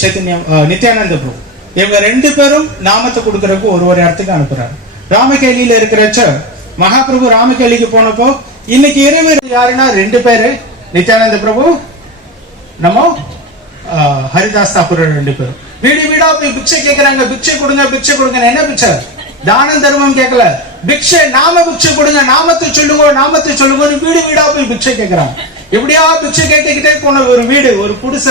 சைத்தன்யம் நித்யானந்த பிரபு இவங்க ரெண்டு பேரும் நாமத்தை கொடுக்கறதுக்கு ஒரு ஒரு இடத்துக்கு அனுப்புறாரு. ராமகேலியில இருக்கிறச்ச மகாபிரபு ராமகேலிக்கு போனப்போ இன்னைக்கு இரவு யாருன்னா ரெண்டு பேரு? நித்யானந்த பிரபு நம்ம ஹரிதாஸ் தாக்கூர் ரெண்டு பேரும். வீடு வீடா போய் பிக்ஷை கேக்குறாங்க. பிக்ஷை கொடுங்க பிக்ஷை கொடுங்க. என்ன பிக்ஷை? தானம் தர்மம் கேட்கல பிக்ஷை நாம பிக்ஷை கொடுங்க. நாமத்தை சொல்லுங்க நாமத்தை சொல்லுங்க வீடு வீடா போய் பிக்ஷை கேக்குறாங்க. எப்படியா பிக்ஷை கேட்டுக்கிட்டே போன ஒரு வீடு ஒரு புடிச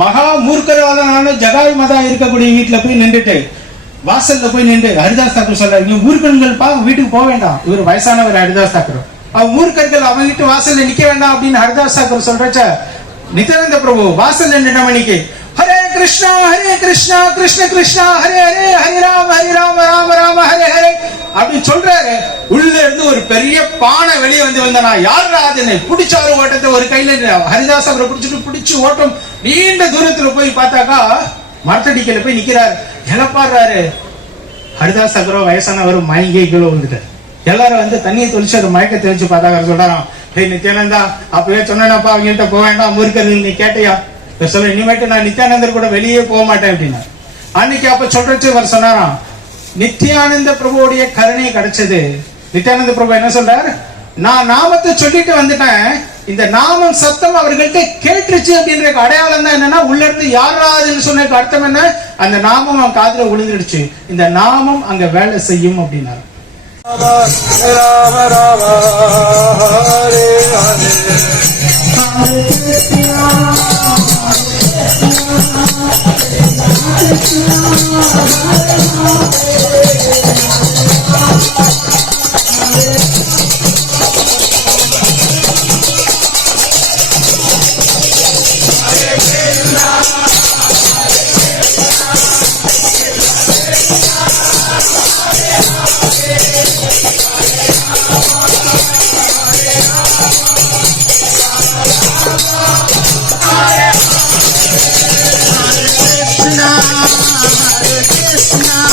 மகா மூர்க்கரான ஜகாய் மதா இருக்கக்கூடிய வீட்டுல போய் நின்றுட்டு வாசல்ல போய் நின்று ஹரிதாஸ் தாக்கூர் சொல்றாரு நீ ஊர்க்கண்கள் பா வீட்டுக்கு போக வேண்டாம். இவர் வயசானவர் ஹரிதாஸ் தாக்கூர். அவ மூர்க்கர்கள் அவங்க வீட்டு வாசல்ல நிக்க வேண்டாம் அப்படின்னு ஹரிதாஸ் தாக்கூர் சொல்றச்ச நித்யானந்த பிரபு வாசல்ல நின்ன மணிக்கு கிருஷ்ணா ஹரே கிருஷ்ணா கிருஷ்ண கிருஷ்ணா ஹரே ஹரே ஹரி ராம ஹரி ராம ராம ராம ஹரே ஹரே அப்படின்னு சொல்றாரு. உள்ள இருந்து ஒரு பெரிய பானை வெளியே வந்து வந்தனா யார் ராஜனை பிடிச்சாரு ஓட்டத்தை ஒரு கையில ஹரிதாஸ் அவரை பிடிச்சிட்டு பிடிச்சு ஓட்டம். நீண்ட தூரத்துல போய் பார்த்தாக்கா மரத்தடிக்கல போய் நிக்கிறாரு. எழப்பாடுறாரு ஹரிதாஸ் அக்ரோ வயசானவர் மயங்கி கீழே வந்துட்டார் எல்லாரும் வந்து தண்ணியை தொளிச்சு அதை மயக்க தெளிச்சு பார்த்தாங்க சொல்றாராம். டேய் நித்யானந்தா அப்பவே சொன்னேனப்பா அவங்கள்ட்ட போக வேண்டாம் முறுக்கிறது நீ கேட்டியா? சொல்ல இனிமேட்டு நான் நித்யானந்தர் கூட வெளியே போக மாட்டேன் அப்படின்னா. அன்னைக்கு அப்ப சொல்றச்சு இவர் சொன்னாராம் நித்யானந்த பிரபுவுடைய கருணை கிடைச்சது. நித்யானந்த பிரபு என்ன சொல்றார்? நான் நாமத்தை சொல்லிட்டு வந்துட்டேன். இந்த நாமம் சத்தம் அவர்கள்ட்ட கேட்டுருச்சு அப்படின்ற அடையாளம் தான் என்னன்னா உள்ள இருந்து யாராதுன்னு சொன்ன அர்த்தம் என்ன? அந்த நாமம் அவன் காதுல விழுந்துடுச்சு இந்த நாமம் அங்க வேலை செய்யும் அப்படின்னாரு. ராம ராம कृष्णा